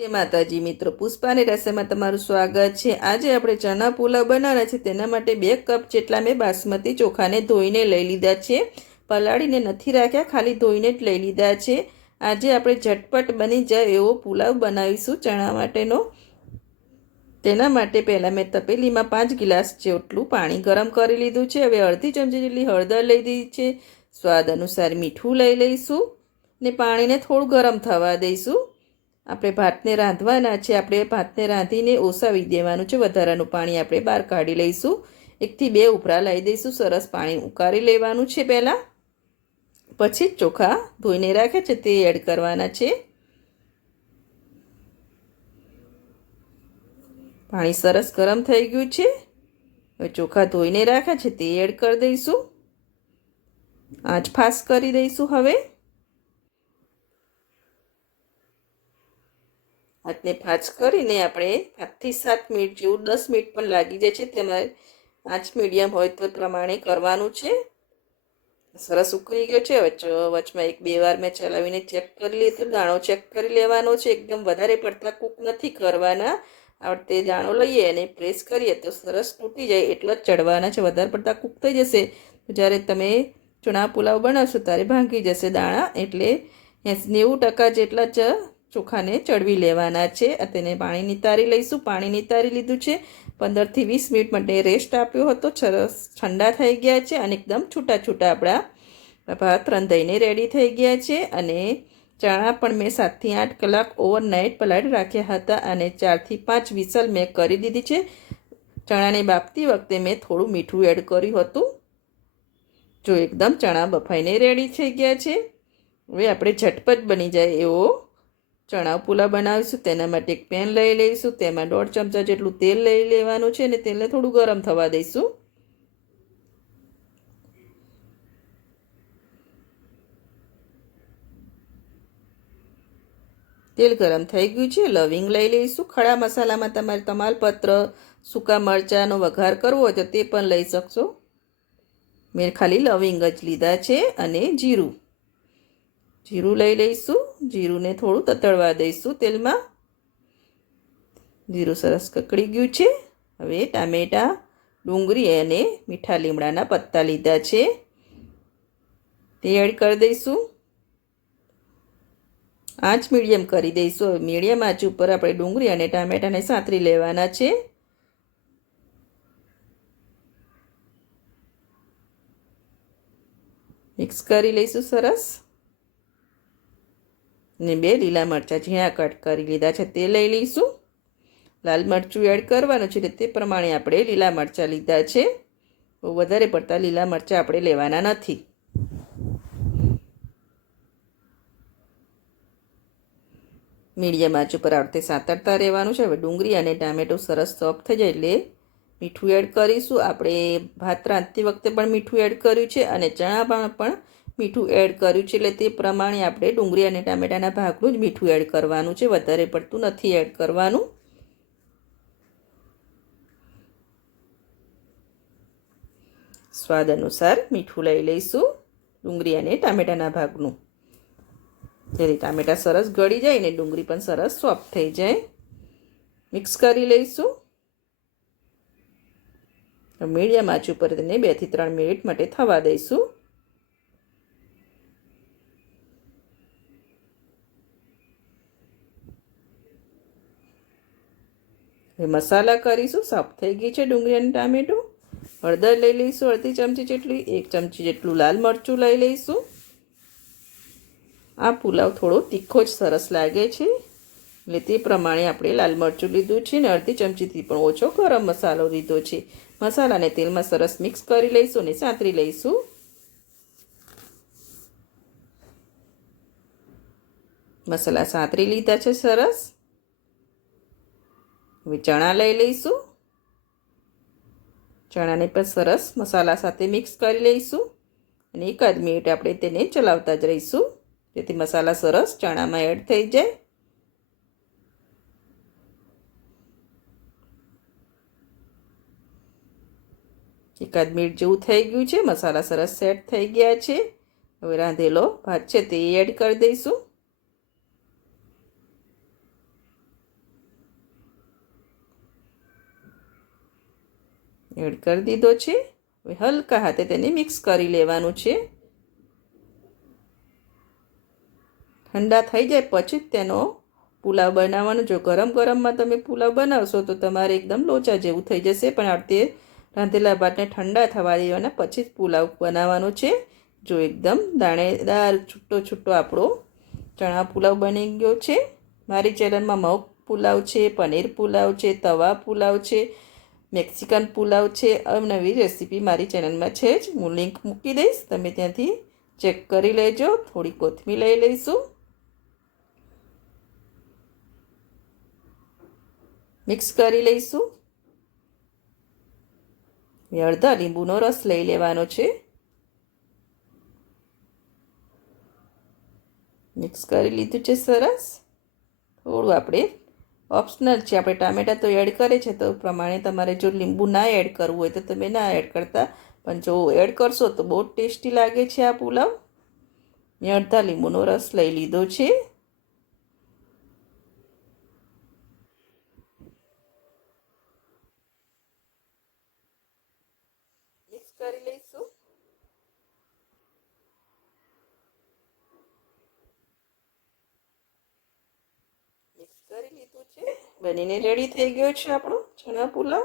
જય માતાજી મિત્રો, પુષ્પાની રસોઈમાં તમારું સ્વાગત છે। આજે આપણે ચણા પુલાવ બનાવવાના છે। તેના માટે 2 કપ જેટલા મેં બાસમતી ચોખાને ધોઈને લઈ લીધા છે। પલાળીને નથી રાખ્યા, ખાલી ધોઈને જ લઈ લીધા છે। આજે આપણે ઝટપટ બની જાય એવો પુલાવ બનાવીશું ચણા માટેનો। તેના માટે પહેલાં મેં તપેલીમાં 5 ગ્લાસ જેટલું પાણી ગરમ કરી લીધું છે। હવે અડધી ચમચી જેટલી હળદર લઈ દીધી છે। સ્વાદ અનુસાર મીઠું લઈ લઈશું ને પાણીને થોડું ગરમ થવા દઈશું। આપણે ભાતને રાંધવાના છે। આપણે ભાતને રાંધીને ઓસાવી દેવાનું છે। વધારાનું પાણી આપણે બહાર કાઢી લઈશું। 1 થી 2 ઉભરા લઈ દઈશું। સરસ પાણી ઉકાળી લેવાનું છે પહેલાં, પછી ચોખા ધોઈને રાખ્યા છે તે એડ કરવાના છે। પાણી સરસ ગરમ થઈ ગયું છે। હવે ચોખા ધોઈને રાખ્યા છે તે એડ કરી દઈશું। આંચ ફાસ્ટ કરી દઈશું। હવે આટલે ભાજ કરીને આપણે 5 થી 7 મિનિટ જેવું, 10 મિનિટ પણ લાગી જાય છે। તેમાં આંચ મીડિયમ હોય તો પ્રમાણે કરવાનું છે। સરસ ઉકળી ગયો છે। હવે વચમાં 1-2 વાર મેં ચલાવીને ચેક કરી લીધું, દાણો ચેક કરી લેવાનો છે। એકદમ વધારે પડતા કૂક નથી કરવાના। આ તે દાણો લઈએ અને પ્રેસ કરીએ તો સરસ તૂટી જાય એટલા જ ચડવાના છે। વધારે પડતા કૂક થઈ જશે તો જ્યારે તમે ચણા પુલાવ બનાવશો ત્યારે ભાંગી જશે દાણા। એટલે 90% જેટલા ચોખાને ચડવી લેવાના છે। તેને પાણી નિતારી લઈશું। પાણી નિતારી લીધું છે। 15 થી 20 મિનિટ માટે રેસ્ટ આપ્યો હતો। સરસ ઠંડા થઈ ગયા છે અને એકદમ છૂટા છૂટા આપણા ભાત રંધાઈને રેડી થઈ ગયા છે। અને ચણા પણ મેં 7 થી 8 કલાક ઓવરનાઇટ પલાળી રાખ્યા હતા અને 4 થી 5 વિસલ મેં કરી દીધી છે। ચણાને બાફતી વખતે મેં થોડું મીઠું એડ કર્યું હતું। જો એકદમ ચણા બફાઈને રેડી થઈ ગયા છે। હવે આપણે ઝટપટ બની જાય એવો ચણા પુલાવ બનાવીશું। તેના માટે એક પેન લઈ લઈશું। તેમાં 1.5 ચમચા જેટલું તેલ લઈ લેવાનું છે અને તેલને થોડું ગરમ થવા દઈશું। તેલ ગરમ થઈ ગયું છે। લવિંગ લઈ લઈશું। ખડા મસાલામાં તમારે તમાલપત્ર, સૂકા મરચાંનો વઘાર કરવો હોય તો તે પણ લઈ શકશો। મેં ખાલી લવિંગ જ લીધા છે। અને જીરું લઈ લઈશું। જીરુંને થોડું તતડવા દઈશું તેલમાં। જીરું સરસ કકડી ગયું છે। હવે ટામેટાં, ડુંગળી અને મીઠા લીમડાના પત્તા લીધા છે તે એડ કરી દઈશું। આંચ મીડિયમ કરી દઈશું। હવે મીડિયમ આંચ ઉપર આપણે ડુંગળી અને ટામેટાને સાંતરી લેવાના છે। મિક્સ કરી લઈશું સરસ। ને 2 લીલા મરચાં ઝીણા કટ કરી લીધા છે તે લઈ લઈશું। લાલ મરચું એડ કરવાનું છે તે પ્રમાણે આપણે લીલા મરચાં લીધા છે। બહુ વધારે પડતા લીલા મરચાં આપણે લેવાના નથી। મીડિયમ આંચ ઉપર આવતે સાંતળતા રહેવાનું છે। હવે ડુંગળી અને ટામેટું સરસ સોફ્ટ થઈ જાય એટલે મીઠું એડ કરીશું। આપણે ભાત રાંધતી વખતે પણ મીઠું એડ કર્યું છે અને ચણામાં પણ મીઠું એડ કર્યું છે। એટલે તે પ્રમાણે આપણે ડુંગળી અને ટામેટાના ભાગનું જ મીઠું એડ કરવાનું છે, વધારે પડતું નથી એડ કરવાનું। સ્વાદ અનુસાર મીઠું લઈ લઈશું ડુંગળી અને ટામેટાના ભાગનું, જેથી ટામેટાં સરસ ગળી જાય ને ડુંગળી પણ સરસ સોફ્ટ થઈ જાય। મિક્સ કરી લઈશું। મીડિયમ આંચ ઉપર તેને 2 થી 3 મિનિટ માટે થવા દઈશું। હવે મસાલા કરીશું। સોફ્ટ થઈ ગઈ છે ડુંગળી અને ટામેટું। હળદર લઈ લઈશું અડધી ચમચી જેટલી। 1 ચમચી જેટલું લાલ મરચું લઈ લઈશું। આ પુલાવ થોડો તીખો જ સરસ લાગે છે એટલે તે પ્રમાણે આપણે લાલ મરચું લીધું છે ને અડધી ચમચીથી પણ ઓછો ગરમ મસાલો લીધો છે। મસાલાને તેલમાં સરસ મિક્સ કરી લઈશું અને સાંતરી લઈશું। મસાલા સાંતરી લીધા છે સરસ। હવે ચણા લઈ લઈશું। ચણાને પણ સરસ મસાલા સાથે મિક્સ કરી લઈશું અને 1 મિનિટ આપણે તેને ચલાવતા જ રહીશું જેથી મસાલા સરસ ચણામાં એડ થઈ જાય। એકાદ મિનિટ જેવું થઈ ગયું છે। મસાલા સરસ સેટ થઈ ગયા છે। હવે રાંધેલો ભાત છે તે એડ કરી દઈશું। એડ કરી દીધો છે. હવે હલકા હાથે તેને મિક્સ કરી લેવાનું છે. ઠંડા થઈ જાય પછી જ તેનો પુલાવ બનાવવાનો. જો ગરમ ગરમમાં તમે પુલાવ બનાવશો તો તમારે એકદમ લોચા જેવું થઈ જશે, પણ આ તે રાંધેલા ભાતને ઠંડા થવા દેવાના પછી જ પુલાવ બનાવવાનો છે. જો એકદમ દાણેદાર છૂટો છૂટો આપણો ચણા પુલાવ બની ગયો છે. મારી ચેનલમાં મગ પુલાવ છે, પનીર પુલાવ છે, તવા પુલાવ છે, મેક્સિકન પુલાવ છે. નવી રેસીપી મારી ચેનલમાં છે જ, હું લિંક મૂકી દઈશ, તમે ત્યાંથી ચેક કરી લેજો. થોડી કોથમીર લઈ લઈશું, મિક્સ કરી લઈશું. અડધા લીંબુનો રસ લઈ લેવાનો છે. મિક્સ કરી લીધું છે સરસ. થોડું આપણે ઓપ્શનલ છે, આપણે ટામેટાં તો એડ કરે છે, તો પ્રમાણે તમારે જો લીંબુ ના એડ કરવું હોય તો તમે ના એડ કરતા, પણ જો એડ કરશો તો બહુ ટેસ્ટી લાગે છે આ પુલાવ. મેં અડધા લીંબુનો રસ લઈ લીધો છે. મિક્સ કરી લઈશું. મિક્સ કરી લીધું છે. બનીને રેડી થઈ ગયો છે આપણો ચણા પુલાવ.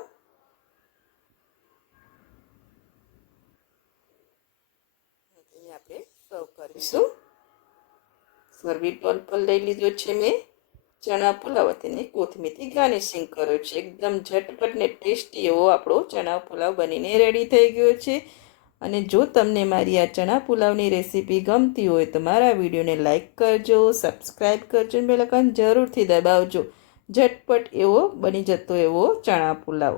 આપણે સર્વ કરીશું. સર્વિંગ બોલ પર લઈ લીધો છે મેં ચણા પુલાવ, તેને કોથમીરથી ગાર્નિશિંગ કર્યો છે. એકદમ ઝટપટ ને ટેસ્ટી એવો આપણો ચણા પુલાવ બનીને રેડી થઈ ગયો છે. અને જો તમને મારી આ ચણા પુલાવની રેસીપી ગમતી હોય તો મારા વિડીયોને લાઈક કરજો, સબસ્ક્રાઈબ કરજો અને બેલ આઇકન જરૂરથી દબાવજો. ઝટપટ એવો બની જતો એવો ચણા પુલાવ.